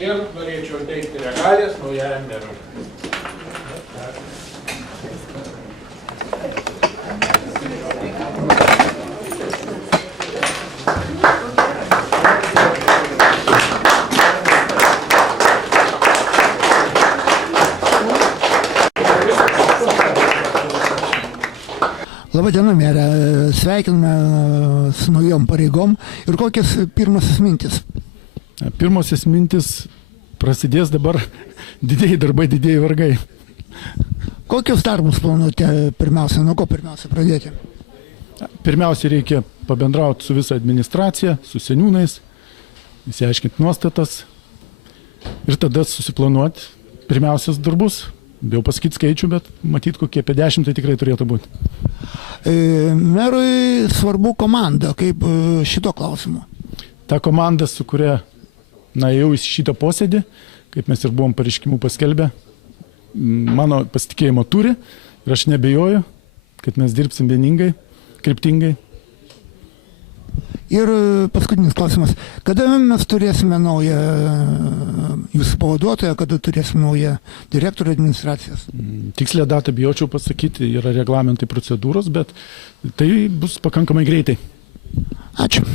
Ir norėčiau teikti regalijas naujajam merui. Labadiena, merė. Sveikiname su naujom pareigom. Ir kokias pirmasis mintis? Pirmasis mintis prasidės dabar didieji darbai, didieji vargai. Kokius darbus planuojate pirmiausia? Nuo ko pirmiausia pradėti? Pirmiausia, reikia pabendrauti su visa administracija, su seniūnais, išsiaiškinti nuostatas ir tada susiplanuoti pirmiausias darbus. Bijau pasakyti skaičių, bet matyt, kokie apie 10 tai tikrai turėtų būti. Merui svarbu komanda, kaip šito klausimu. Ta komanda, su kuria jau į šitą posėdį, kaip mes ir buvom pareiškimų paskelbę, mano pasitikėjimo turi ir aš nebejoju, kad mes dirbsim vieningai, kryptingai. Ir paskutinis klausimas. Kada mes turėsime naują jūsų pavaduotoją, kada turėsime naują direktorių administracijos? Tikslę datą bijočiau pasakyti, yra reglamentai procedūros, bet tai bus pakankamai greitai. Ačiū.